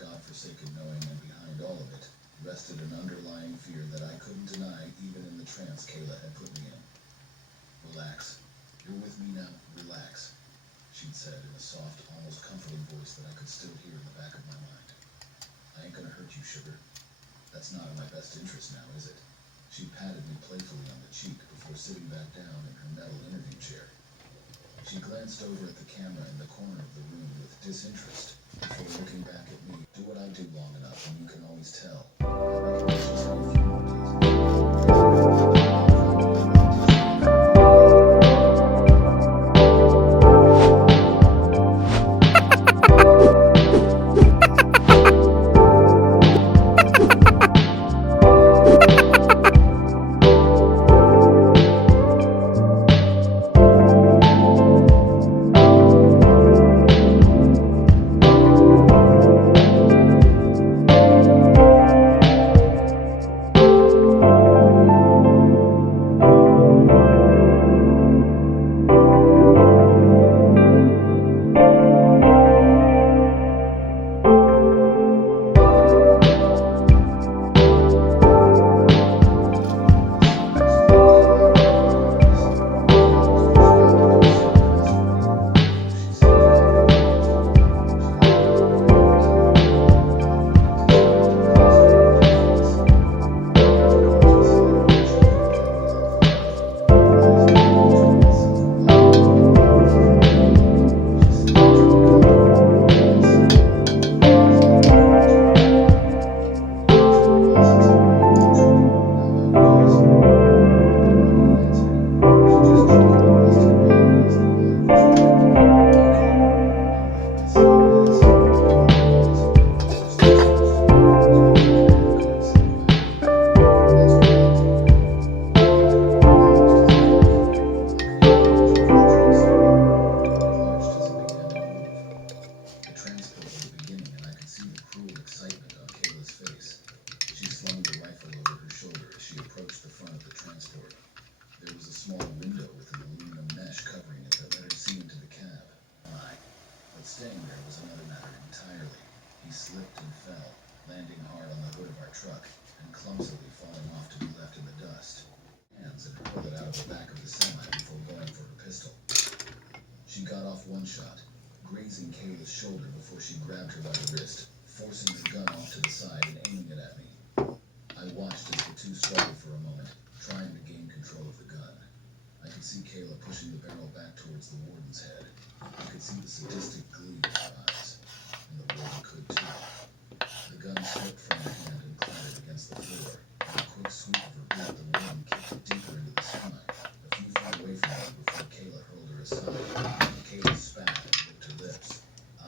Godforsaken knowing, and behind all of it rested an underlying fear that I couldn't deny even in the trance Kayla had put me in. Relax. You're with me now. Relax, she'd said in a soft, almost comforting voice that I could still hear in the back of my mind. I ain't gonna hurt you, sugar. That's not in my best interest now, is it? She patted me playfully on the cheek before sitting back down in her metal interview chair. She glanced over at the camera in the corner of the room with disinterest before looking back at me. Do what I do long enough and you can always tell. I reckon she's had a few more days. Staying there was another matter entirely. He slipped and fell, landing hard on the hood of our truck and clumsily falling off to be left in the dust. Hands and hurled it out of the back of the semi before going for her pistol. She got off one shot, grazing Kayla's shoulder before she grabbed her by the wrist, forcing the gun off to the side and aiming it at me. I watched as the two struggled for a moment, trying to gain control of the gun. I could see Kayla pushing the barrel back towards the warden's head. I could see the sadistic glee in her eyes, and the warden could too. The gun slipped from her hand and clattered against the floor. With a quick sweep of her boot, the warden kicked it deeper into the semi, a few feet away from her before Kayla hurled her aside. Kayla spat and licked her lips,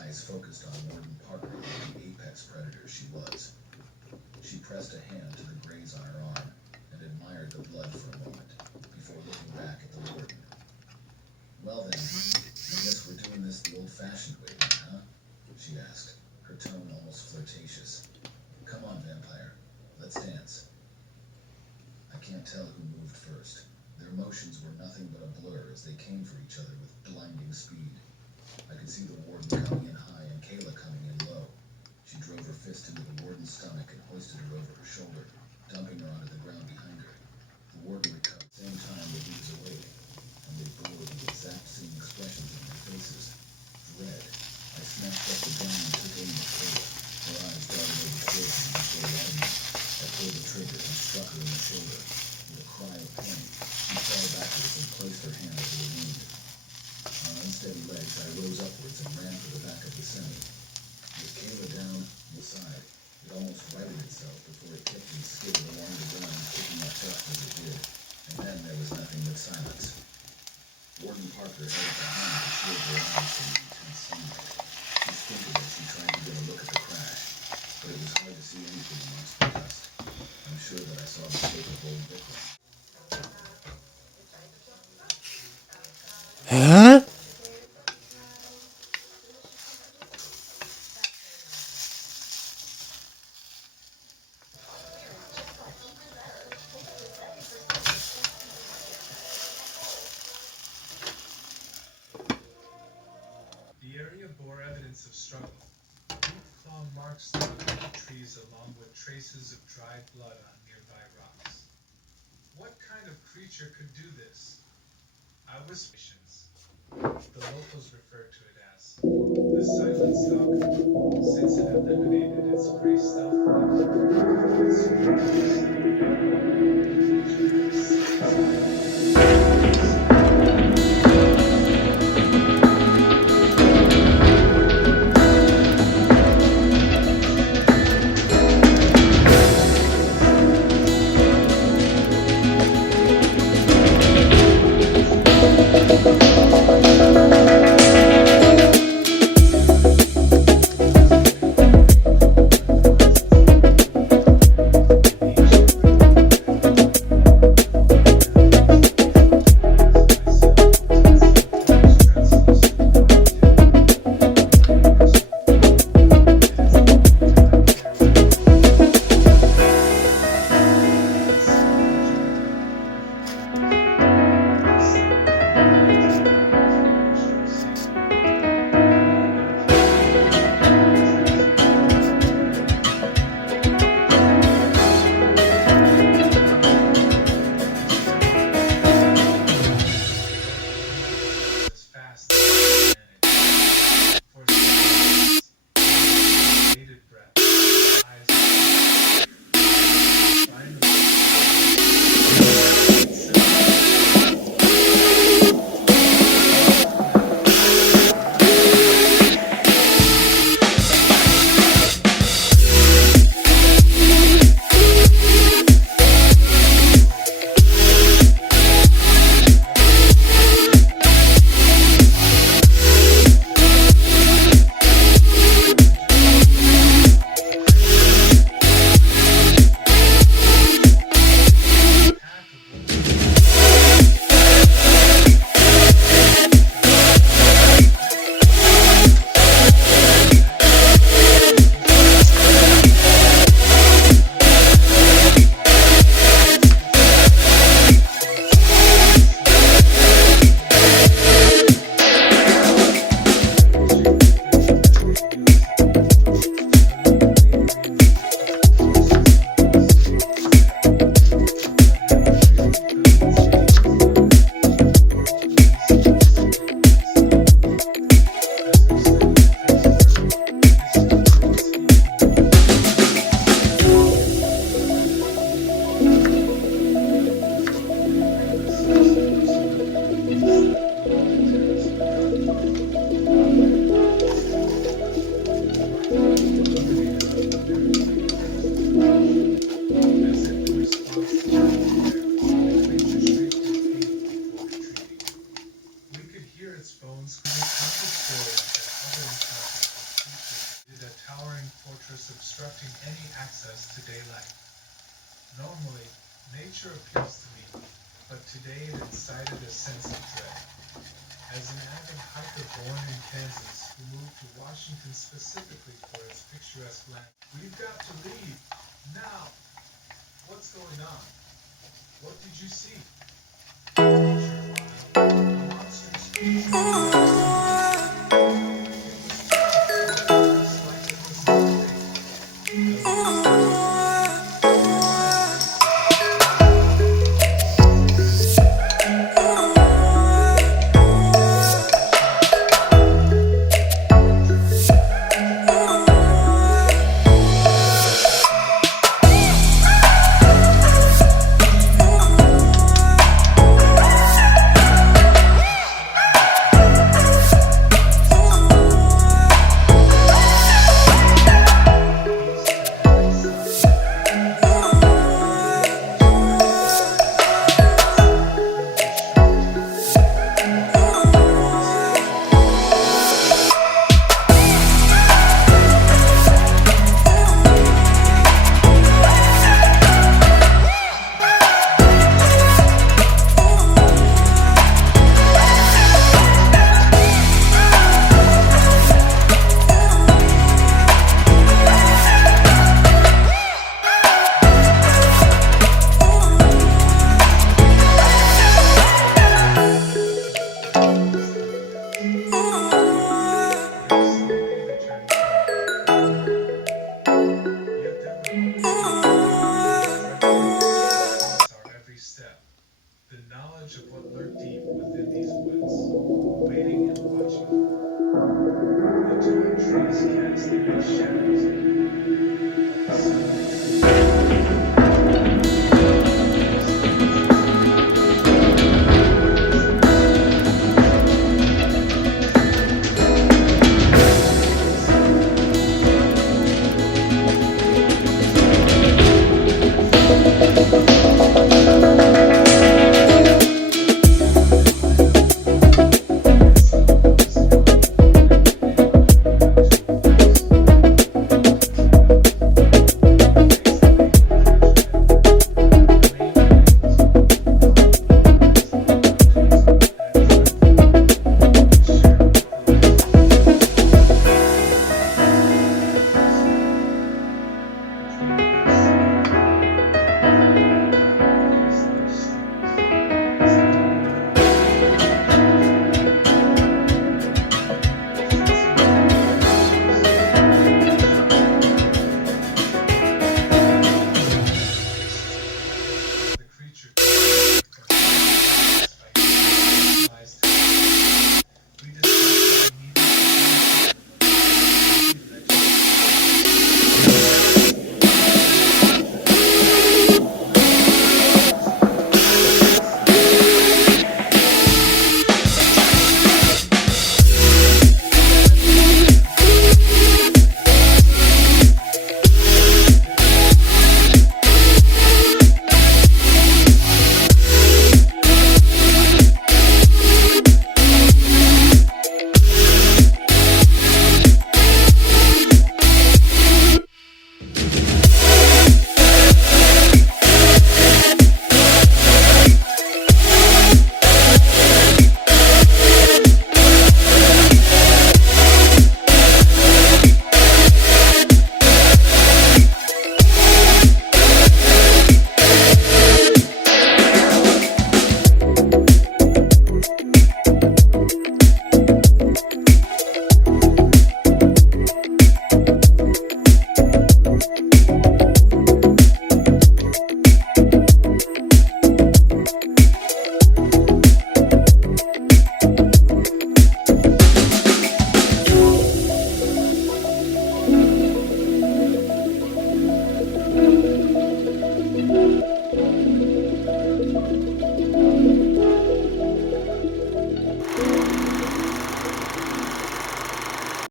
eyes focused on Warden Parker like the apex predator she was. She pressed a hand to the graze on her arm and admired the blood for a moment, before looking back at the warden. Well then, I guess we're doing this the old-fashioned way, huh? She asked, her tone almost flirtatious. blur as they came for each other with blinding speed. I could see the warden coming in high and Kayla coming in low. She drove her fist into the warden's stomach and hoisted her over her shoulder, dumping her onto the ground behind her. The warden recovered at the same time that he was awake, and they bore the exact same expressions on their faces. Dread. I snatched up the gun and took aim at Kayla. Her eyes darted over towards me and showed widening. I pulled the trigger and struck her in the shoulder. With a cry of pain, she fell backwards and placed her hand over the wound. On unsteady legs, I rose upwards and ran for the back of the semi. With Kayla down on the side, it almost righted itself before it tipped and skidded along the ground, kicking up dust as it did. And then there was nothing but silence. Warden Parker held up a hand to shield her eyes from the intense sunlight. She squinted as she tried to get a look at the crash, but it was hard to see anything amongst the dust. I'm sure that I saw the shape of old Vikram. Huh? The area bore evidence of struggle. Deep claw marks throughout the trees along with traces of dried blood on nearby rocks. What kind of creature could do this? I was patience. The locals referred to it as the silent stalker, since it eliminated its prey stealthily. Its screams as fast as managed. For seconds, bated breath, eyes obstructing any access to daylight. Normally, nature appeals to me, but today it incited a sense of dread. As an avid hiker born in Kansas who moved to Washington specifically for its picturesque land, we've got to leave now. What's going on? What did you see? Nature for a while. The monsters.